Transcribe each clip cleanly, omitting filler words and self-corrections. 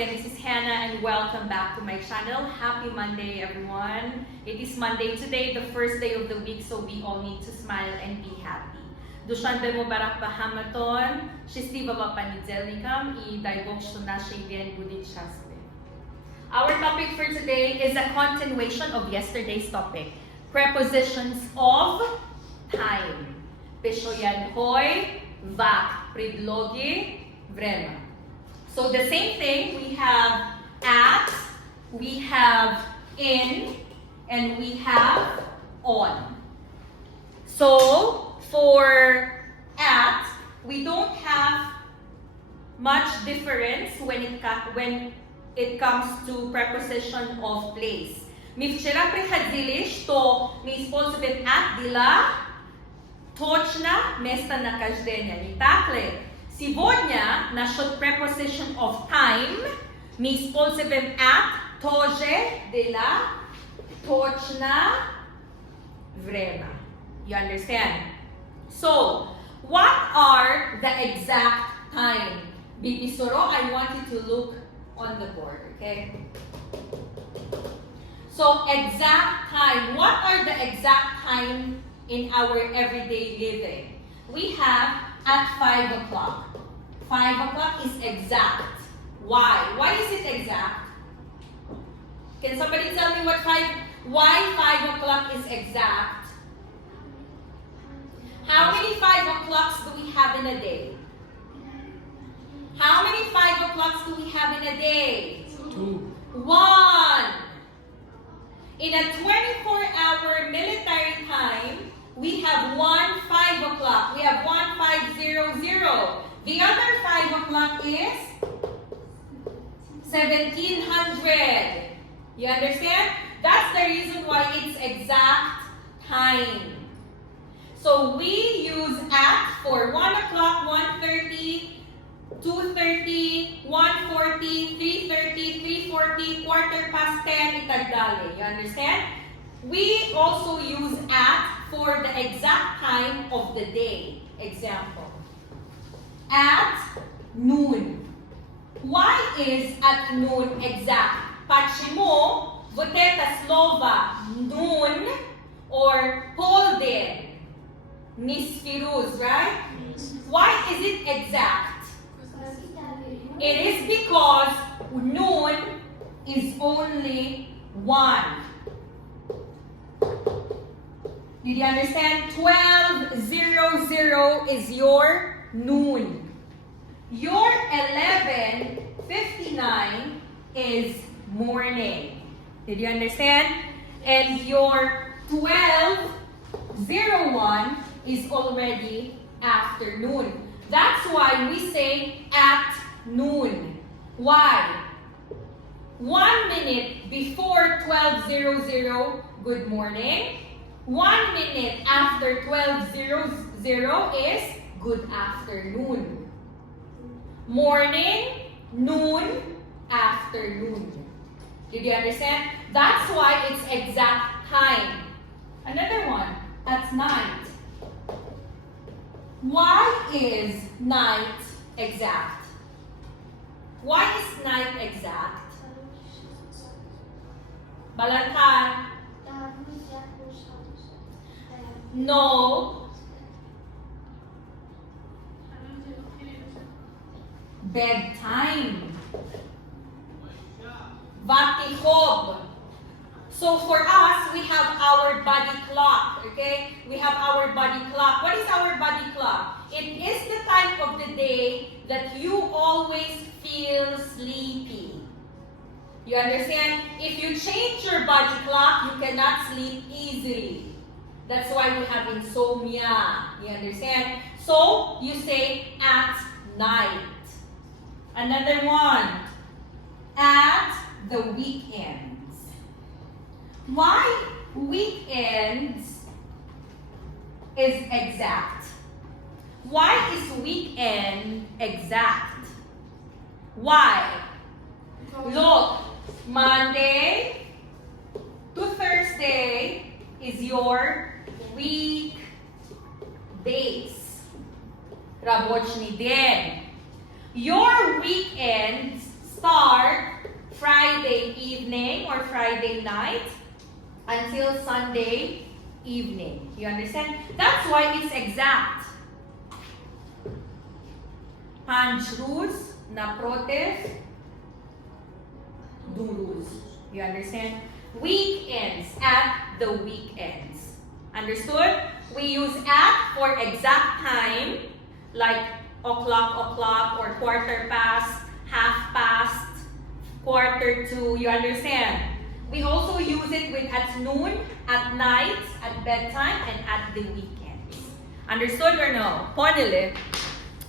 again, this is Hannah and welcome back to my channel. Happy Monday, everyone. It is Monday today, the first day of the week, so we all need to smile and be happy. Dushanbe mubarak bahamaton, shestiva vapanidzelnikam I daiboksh to nashej den budit shasbe. Our topic for today is a continuation of yesterday's topic, prepositions of time. Pešoyandҳои, vaqt, Preдлоги, времени. So the same thing, we have at, we have in, and we have on. So for at, we don't have much difference when it comes to preposition of place. Мы вчера приходили, что мы используем at для точно местонахождения, не так ли? Сегодня насчет preposition of time мы используем at тоже для точно время. You understand? So, what are the exact time? Bibisoro, I want you to look on the board, okay? So, exact time. What are the exact time in our everyday living? We have at 5 o'clock. 5 o'clock is exact. Why? Why is it exact? Can somebody tell me why 5 o'clock is exact? How many 5 o'clocks do we have in a day? How many 5 o'clocks do we have in a day? 2. 1. In a 24-hour military time, we have 5 o'clock. We have 1500. The other 5 o'clock is 1700. You understand? That's the reason why it's exact time. So we use at for 1 o'clock, 1:30, 2:30, 1:40, 3:30, 3:40, 10:15, itagdali. You understand? We also use at for the exact time of the day. Example. At noon. Why is at noon exact? Почему вот это слово noon or polden, Miss Firuz, right? Why is it exact? It is because noon is only 1. Did you understand? 12:00 is your noon. Your 11:59 is morning. Did you understand? And your 12:01 is already afternoon. That's why we say at noon. Why? 1 minute before 12:00, good morning. 1 minute after 12:00 is good afternoon. Morning, noon, afternoon. Did you understand? That's why it's exact time. Another one, at night. Why is night exact? Why is night exact? Balantan. No. Bedtime. Vatihob. So for us, we have our body clock, okay? We have our body clock. What is our body clock? It is the time of the day that you always feel sleepy. You understand? If you change your body clock, you cannot sleep easily. That's why we have insomnia. You understand? So, you say at night. Another one, at the weekends. Why weekends is exact? Why is weekend exact? Why? Look, Monday to Thursday is your weekdays. Рабочий день. Your weekends start Friday evening or Friday night until Sunday evening. You understand? That's why it's exact. Panjruz, naprotiv, duruz. You understand? Weekends, at the weekends. Understood? We use at for exact time, like o'clock, or quarter past, half past, quarter to. You understand? We also use it with at noon, at night, at bedtime, and at the weekends. Understood or no? Ponele.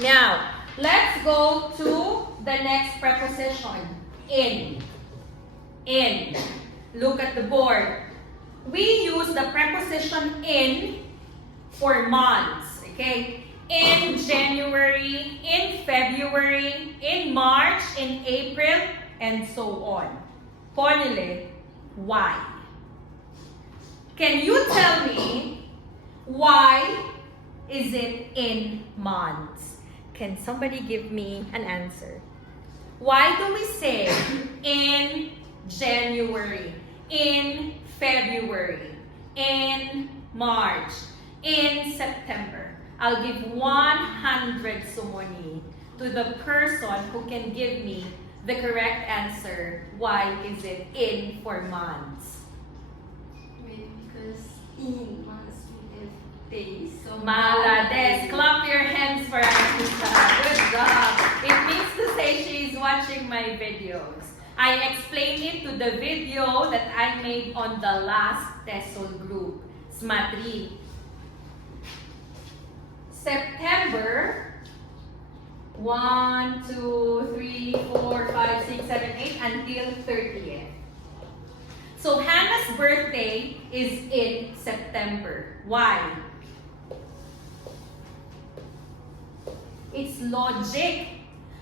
Now, let's go to the next preposition. In. In. Look at the board. We use the preposition in for months, okay? In January, in February, in March, in April, and so on. Ponele, why? Can you tell me why is it in months? Can somebody give me an answer? Why do we say in January, in February, in March, in September? I'll give 100 sumoni to the person who can give me the correct answer. Why is it in for months? Maybe because in months we have days. So Malades. Clap your hands for Anissa. Good job. It means to say she's watching my videos. I explained it to the video that I made on the last TESOL group, SMAT3. September 1, 2, 3, 4, 5, 6, 7, 8 until 30th. So Hannah's birthday is in September. Why? It's logic.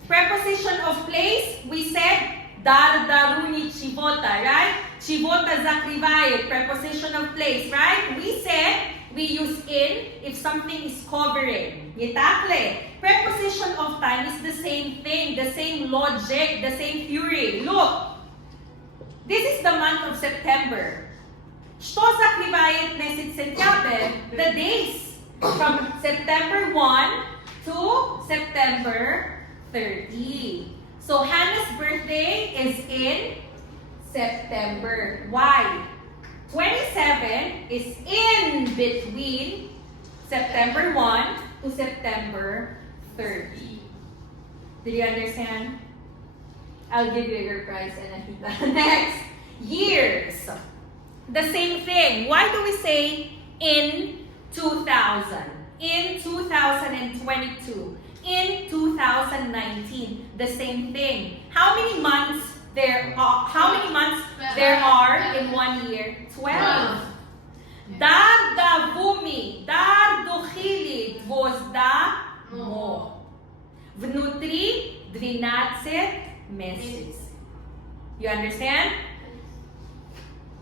Preposition of place, we said dardaruni chivota, right? Chivota zakrivaye, preposition of place, right? We said we use in if something is covering. Yitakle. Preposition of time is the same thing, the same logic, the same theory. Look, this is the month of September. Что закрывает месяц сентябрь? The days from September 1 to September 30. So Hannah's birthday is in September. Why? 27 is in between September 1 to September 30. Did you understand? I'll give you your prize, Anahita. Next, years. The same thing. Why do we say in 2000? In 2022? In 2019? The same thing. How many months there are in 1 year? 12. Dar da vumi, dar do хили, двозда мо. Внутри 12 месяцев. You understand?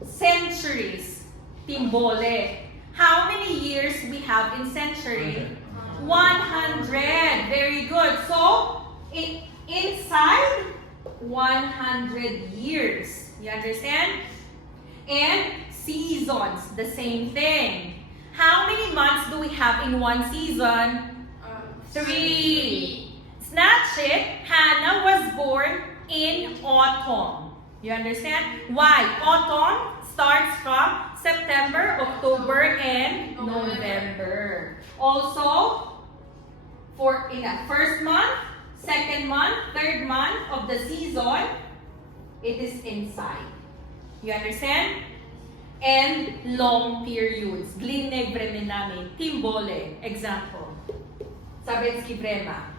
Centuries. Timbole. How many years we have in century? 100. Very good. So, inside 100 years. You understand? And seasons, the same thing. How many months do we have in one season? 3. Snatch it. Hannah was born in autumn. You understand? Why? Autumn starts from September, October, and November. Also, for in the first month, second month, third month of the season, it is inside. You understand? And long periods. Glinne vremenami. Timbole. Example. Sovietsky vrema.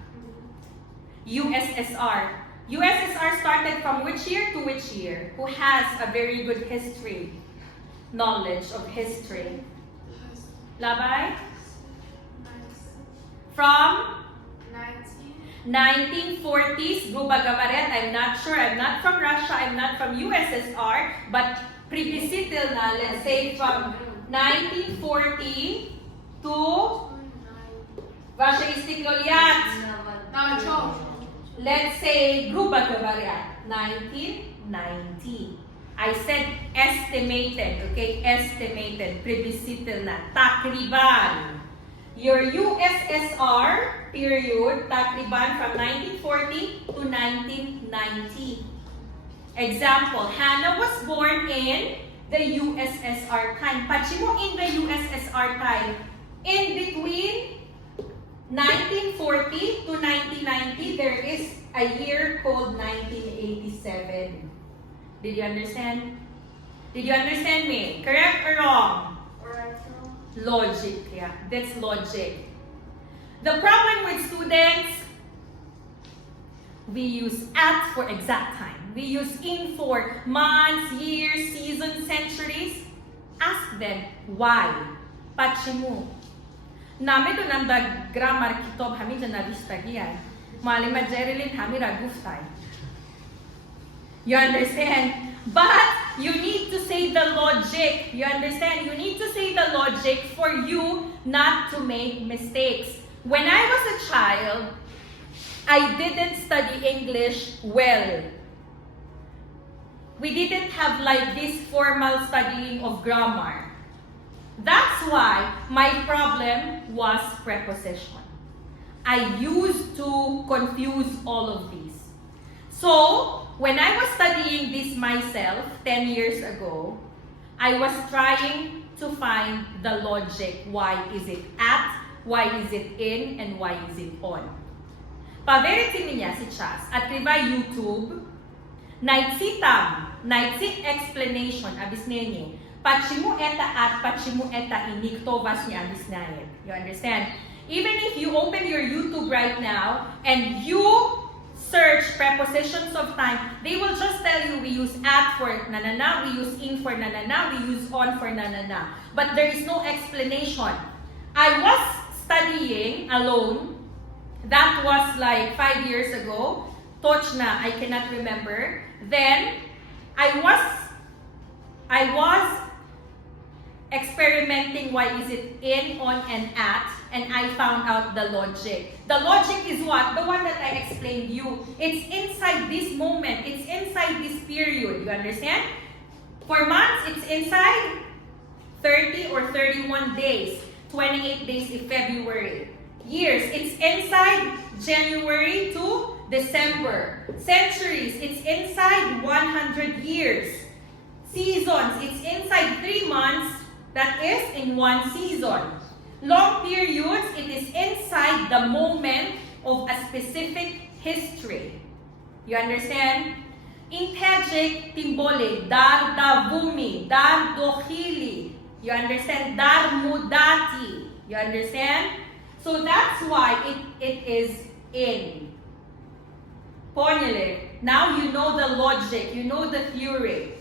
USSR. USSR started from which year to which year? Who has a very good history, knowledge of history? Labay? From 1940s, Gruba Gavaret. I'm not sure. I'm not from Russia. I'm not from USSR. But Pripisitil na, let's say from 1940 to Vasha Istikloliat. Let's say Gruba Gavaret. 1990. I said estimated, okay? Estimated. Plebiscite na. Takriban. Your USSR period, takriban from 1940 to 1990. Example, Hannah was born in the USSR time. Pachimo in the USSR time. In between 1940 to 1990, there is a year called 1987. Did you understand? Did you understand me? Correct or wrong? Logic, yeah. That's logic. The problem with students, we use at for exact time. We use in for months, years, seasons, centuries. Ask them why. Pachimu. Nami do nanda grammar kitob hami jana vistagiyan. Muallimah Jerilyn hami raguftay. You understand? But you need to say the logic. You understand? You need to say the logic for you not to make mistakes. When I was a child, I didn't study English well. We didn't have like this formal studying of grammar. That's why my problem was preposition. I used to confuse all of these. So, when I was studying this myself 10 years ago, I was trying to find the logic. Why is it at, why is it in, and why is it on? Paveriti niya si Chas at riba YouTube, naitsi explanation abis nenye. Pachimu eta at, pachimu eta ini, ktovas niya abis naye. You understand? Even if you open your YouTube right now and you search prepositions of time, they will just tell you we use at for nanana, we use in for nanana, we use on for nanana. But there is no explanation. I was studying alone. That was like 5 years ago. Tochna, I cannot remember. Then I was experimenting why is it in, on, and at, and I found out the logic. The logic is what? The one that I explained to you. It's inside this moment. It's inside this period. You understand? For months, it's inside 30 or 31 days. 28 days in February. Years, it's inside January to December. Centuries, it's inside 100 years. Seasons, it's inside 3 months. That is in one season. Long periods, it is inside the moment of a specific history. You understand? Integic timbole, dar davumi, dar dohili. You understand? Dar mudati. You understand? So that's why it is in. Ponele. Now you know the logic, you know the theory.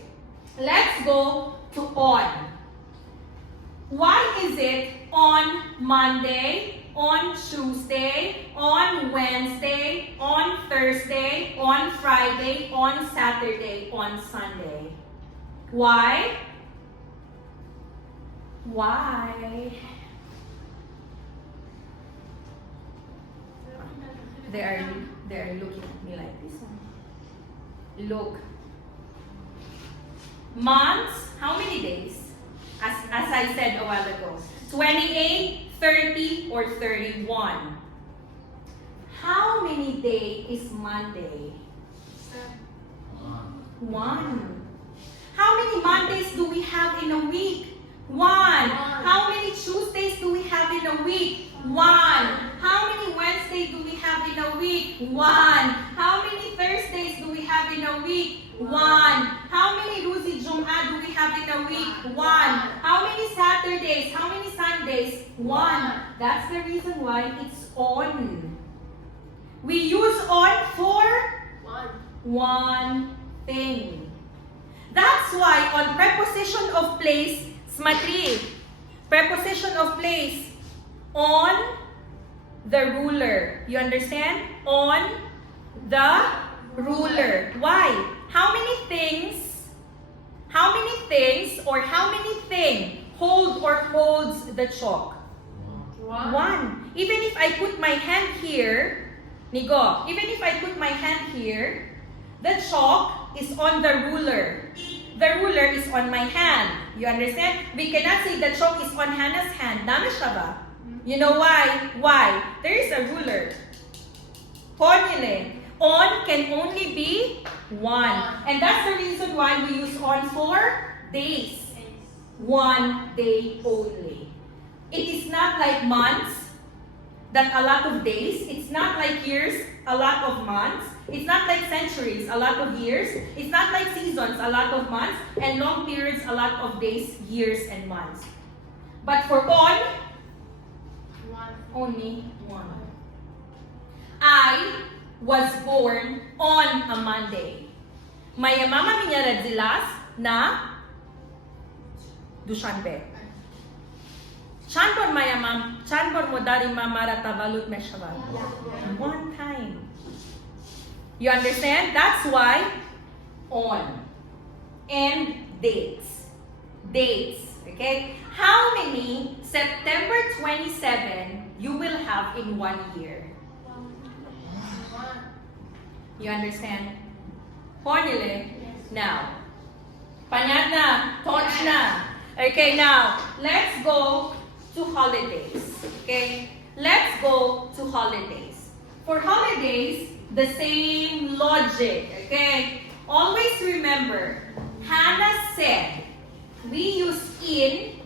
Let's go to on. Why is it on Monday, on Tuesday, on Wednesday, on Thursday, on Friday, on Saturday, on Sunday? Why? Why? They are looking at me like this. Look. Months, how many days? As I said a while ago. 28, 30, or 31. How many days is Monday? 1. How many Mondays do we have in a week? 1. How many Tuesdays do we have in a week? 1. How many Wednesdays do we have in a week? 1. How many Thursdays do we have in a week? 1. How many Ruzi Jum'ah do we have in a week? 1. How many Saturdays? How many Sundays? 1. That's the reason why it's on. We use on for one thing. That's why on preposition of place, smatri, preposition of place, on the ruler. You understand? On the ruler. Why? How many things or how many thing hold or holds the chalk? 1. Even if I put my hand here, Nigo, even if I put my hand here, The chalk is on the ruler. The ruler is on my hand. You understand? We cannot say the chalk is on Hannah's hand. Dami siya ba? You know why? Why? There is a ruler. Ponile. On can only be one. And that's the reason why we use on for days. 1 day only. It is not like months, that a lot of days. It's not like years, a lot of months. It's not like centuries, a lot of years. It's not like seasons, a lot of months. And long periods, a lot of days, years, and months. But for on, only one. I was born on a Monday. Maya mama minya radilas na Dushanbe. Chanbor maya mam, chanbor modari mamara tavalut meshavan. One time. You understand? That's why on and dates. Dates. Okay? How many September 27 you will have in 1 year? You understand? Ponile. Now. Panyad na. Touch na. Okay, now. Let's go to holidays. Okay? Let's go to holidays. For holidays, the same logic. Okay? Always remember, Hannah said, we use in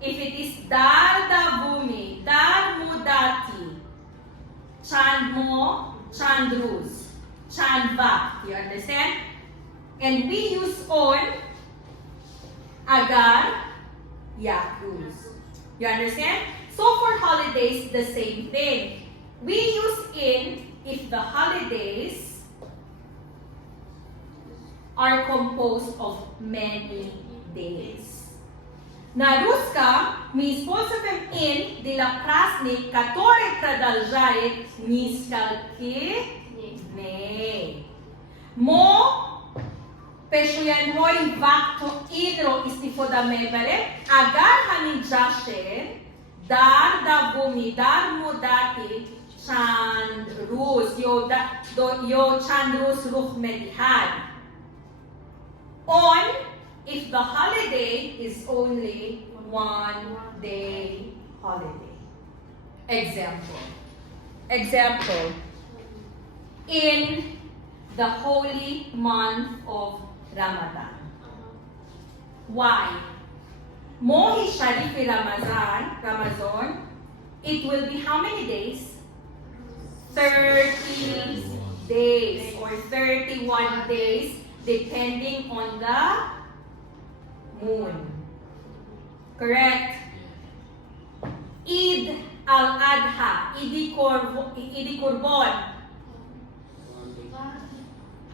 if it is dar da bumi, dar mudati, chand mo, chandrus, chandva. You understand? And we use on agar, yakrus. You understand? So for holidays, the same thing. We use in if the holidays are composed of many days. На русском мы используем in для праздник, который продолжает несколько дней. Мо Пешояндҳои вақту инро истифода мебарем агар ҳамин ҷашн дар давоми дар муддати чанд рӯз ё чанд рӯз рух медиҳад. On if the holiday is only 1 day holiday. Example. In the holy month of Ramadan. Why? Mohi Sharifi Ramazan, it will be how many days? 30 days or 31 days depending on the moon. Correct? Eid al-Adha, Idi Kurban.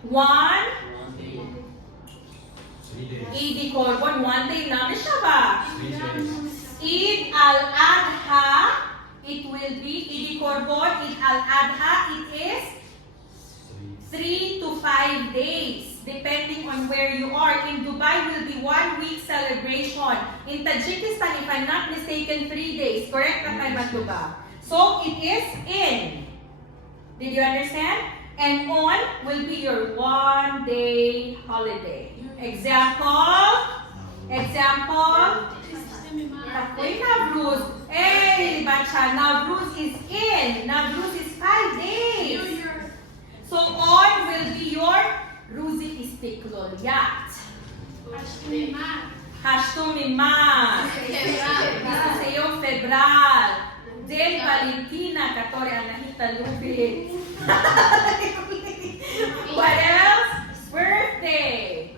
1 Idi Kurban, 1 day namin siya ba? Eid al-Adha, it will be Idi Kurban, Eid al-Adha, it is 3 to 5 days, depending on where you are. In Dubai will be 1 week celebration. In Tajikistan, if I'm not mistaken, 3 days. Correct? So it is in. Did you understand? And on will be your 1 day holiday. Example. Navruz. Hey, bacha, Navruz is in. Navruz is 5 days. So on will be your Ruzi Istikloliyat. Hashtumimat. Gusto sa iyo, Febral. Del Valentina, Katoria Nahita Lubit. What else? Birthday.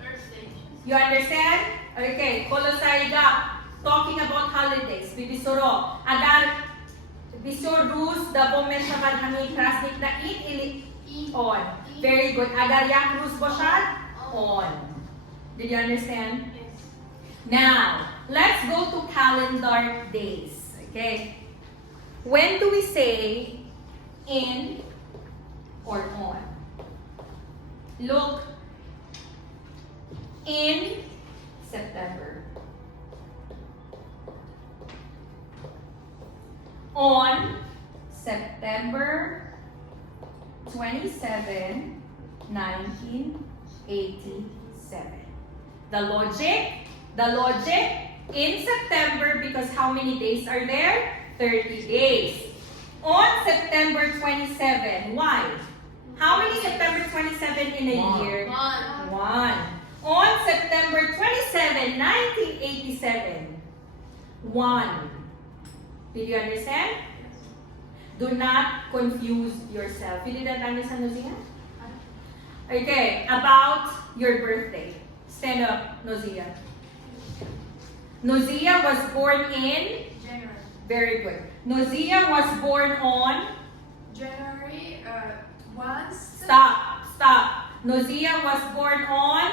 You understand? Okay, Kolosaiga. Talking about holidays. Bibisoro. Agar Bisor Rus, Dabo Meshaman Hami Krasnik na ili on. Very good. Agar yak Rus Boshad? On. Did you understand? Yes. Now, let's go to calendar days. Okay? When do we say in or on? Look, in September. On September 27, 1987. The logic, in September, because how many days are there? 30 days. On September 27, why? How many September 27 in a year? One. On September 27, 1987, 1. Did you understand? Do not confuse yourself. You didn't understand, Nozia? Okay, about your birthday. Stand up, Nozia. Nozia was born in? January. Very good. Nozia was born on? January 1. Stop. Nozia was born on?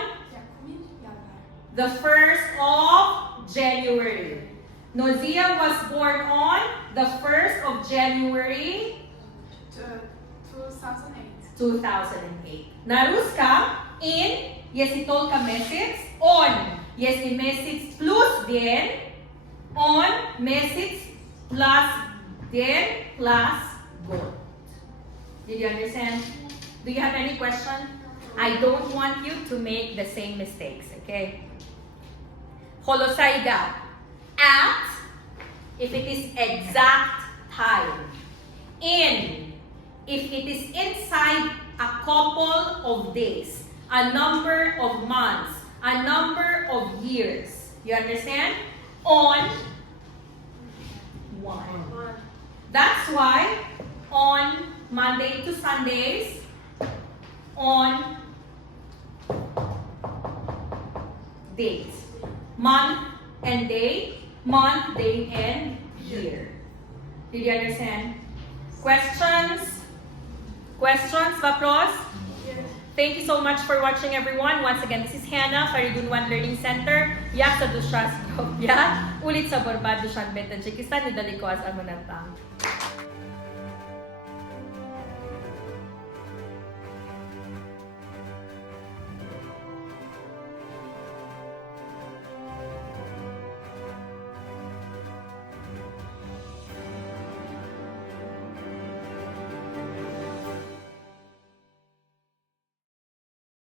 The 1st of January. Nozia was born on the 1st of January 2008. Naruska in, yes, itol ka message, on, yes, the message plus din, on, message plus din, plus good. Did you understand? Do you have any question? I don't want you to make the same mistakes, okay? Holosaiga. At, if it is exact time. In, if it is inside a couple of days, a number of months, a number of years. You understand? On, 1. That's why on Monday to Sundays, on dates, month and day, month, day, and year. Did you understand? Questions? Vapros? Yes. Thank you so much for watching, everyone. Once again, this is Hannah, Faridun One Learning Center. Yak sa Dushanbe, ulit sa Borbad, Dushanbe, Tajikistan. Nidali ko as Amonat.